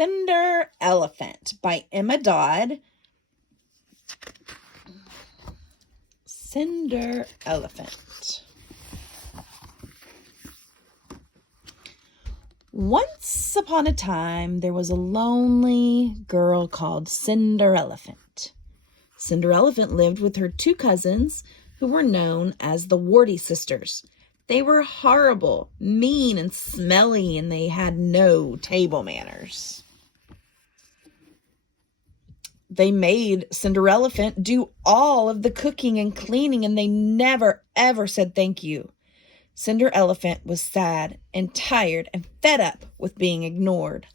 Cinderelephant by Emma Dodd. Cinderelephant. Once upon a time, there was a lonely girl called Cinderelephant. Cinderelephant lived with her two cousins, who were known as the Warty sisters. They were horrible, mean, and smelly, and they had no table manners. They made Cinderelephant do all of the cooking and cleaning, and they never, ever said thank you. Cinderelephant was sad and tired and fed up with being ignored.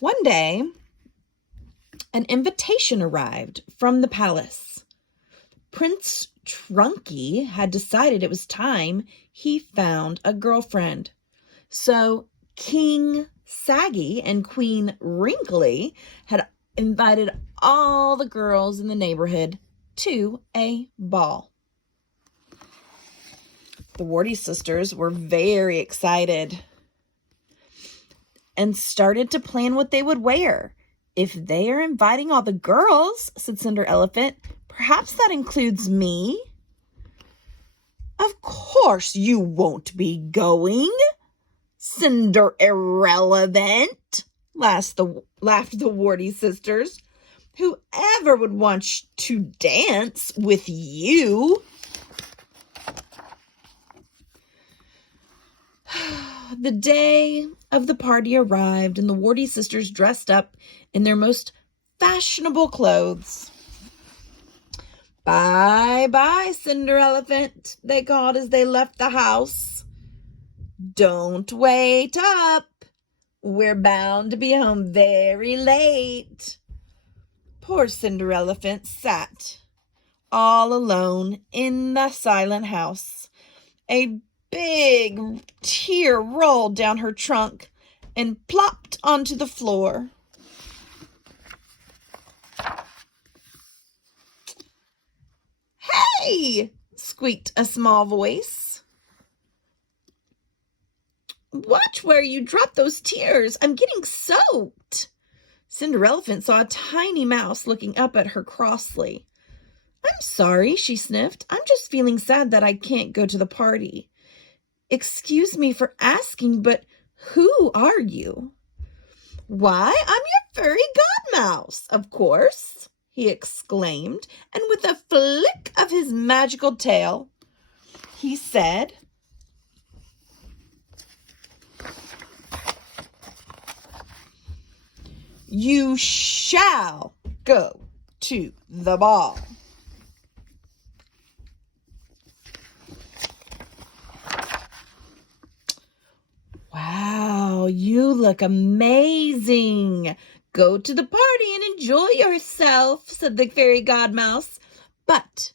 One day, an invitation arrived from the palace. Prince Trunky had decided it was time he found a girlfriend. So King Saggy and Queen Wrinkly had invited all the girls in the neighborhood to a ball. The Warty sisters were very excited and started to plan what they would wear. If they are inviting all the girls, said Cinderelephant, perhaps that includes me. Of course you won't be going, Cinderelephant, laughed the Warty sisters. Whoever would want to dance with you? The day of the party arrived, and the Warty sisters dressed up in their most fashionable clothes. Bye-bye, Cinderelephant, they called as they left the house. Don't wait up. We're bound to be home very late. Poor Cinderelephant sat all alone in the silent house. A big tear rolled down her trunk and plopped onto the floor. Hey! Squeaked a small voice. Watch where you drop those tears. I'm getting soaked. Cinderelephant saw a tiny mouse looking up at her crossly. I'm sorry, she sniffed. I'm just feeling sad that I can't go to the party. Excuse me for asking, but who are you? Why, I'm your furry godmouse, of course, he exclaimed, and with a flick of his magical tail, he said, you shall go to the ball. Wow, you look amazing. Go to the party and enjoy yourself, said the fairy godmouse. But,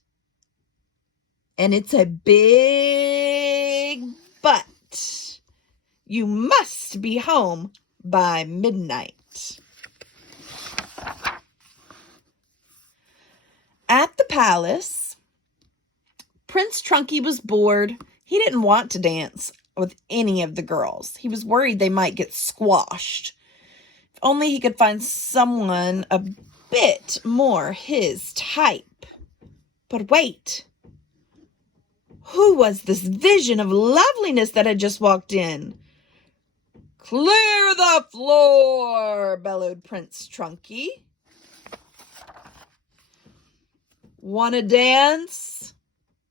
and it's a big but, you must be home by midnight. At the palace, Prince Trunky was bored. He didn't want to dance with any of the girls. He was worried they might get squashed. If only he could find someone a bit more his type. But wait, who was this vision of loveliness that had just walked in? Clear the floor, bellowed Prince Trunky. Want to dance?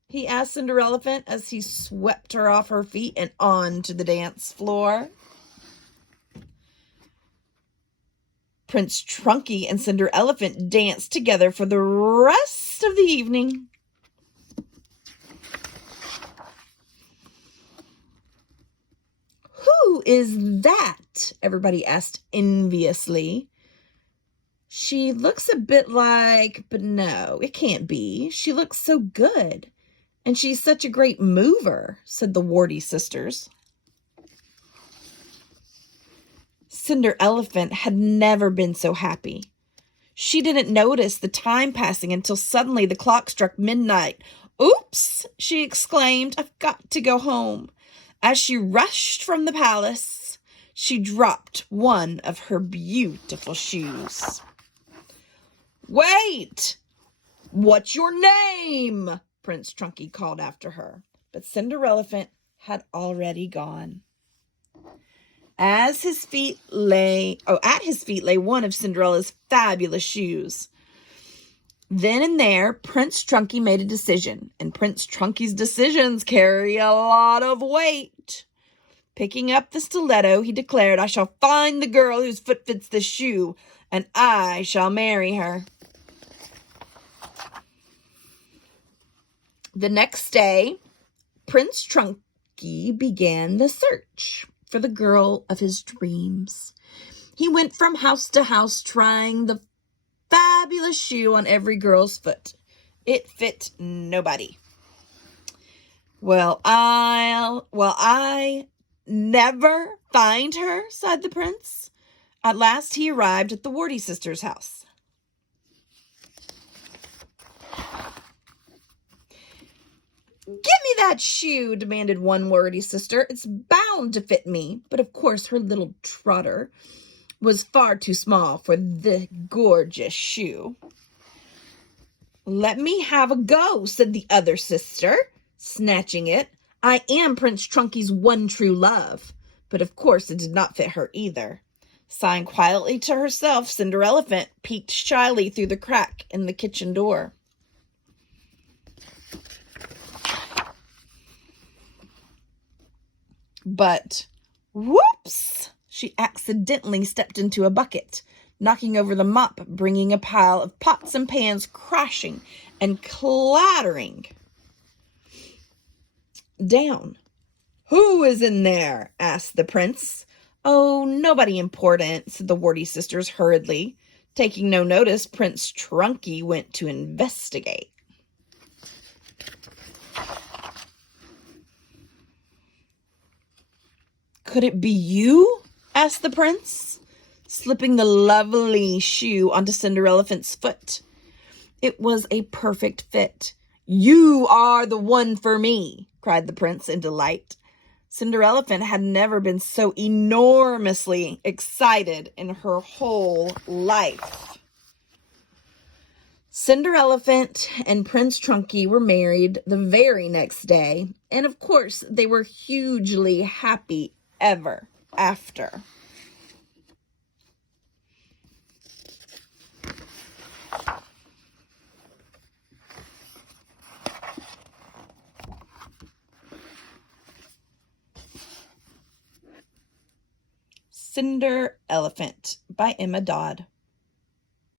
He asked Cinderelephant as he swept her off her feet and onto the dance floor. Prince Trunky and Cinderelephant danced together for the rest of the evening. Who is that? Everybody asked enviously. She looks a bit like, but no, it can't be. She looks so good. And she's such a great mover, said the Warty sisters. Cinderelephant had never been so happy. She didn't notice the time passing until suddenly the clock struck midnight. Oops, she exclaimed. I've got to go home. As she rushed from the palace, she dropped one of her beautiful shoes. Wait! What's your name? Prince Trunky called after her. But Cinderelephant had already gone. At his feet lay one of Cinderella's fabulous shoes. Then and there, Prince Trunky made a decision, and Prince Trunky's decisions carry a lot of weight. Picking up the stiletto, he declared, I shall find the girl whose foot fits this shoe, and I shall marry her. The next day, Prince Trunky began the search for the girl of his dreams. He went from house to house trying the fabulous shoe on every girl's foot. It fit nobody. Well, I never find her, sighed the prince. At last he arrived at the Warty sisters' house. Give me that shoe, demanded one wordy sister. It's bound to fit me. But of course her little trotter was far too small for the gorgeous shoe. Let me have a go, said the other sister, snatching it. I am Prince Trunky's one true love. But of course it did not fit her either. Sighing quietly to herself, Cinderelephant peeked shyly through the crack in the kitchen door. But, whoops! She accidentally stepped into a bucket, knocking over the mop, bringing a pile of pots and pans crashing and clattering down. Who is in there? Asked the prince. Oh, nobody important, said the Warty sisters hurriedly. Taking no notice, Prince Trunky went to investigate. Could it be you? Asked the prince, slipping the lovely shoe onto Cinderelephant's foot. It was a perfect fit. You are the one for me, cried the prince in delight. Cinderelephant had never been so enormously excited in her whole life. Cinderelephant and Prince Trunky were married the very next day, and of course they were hugely happy ever after. Cinderelephant by Emma Dodd.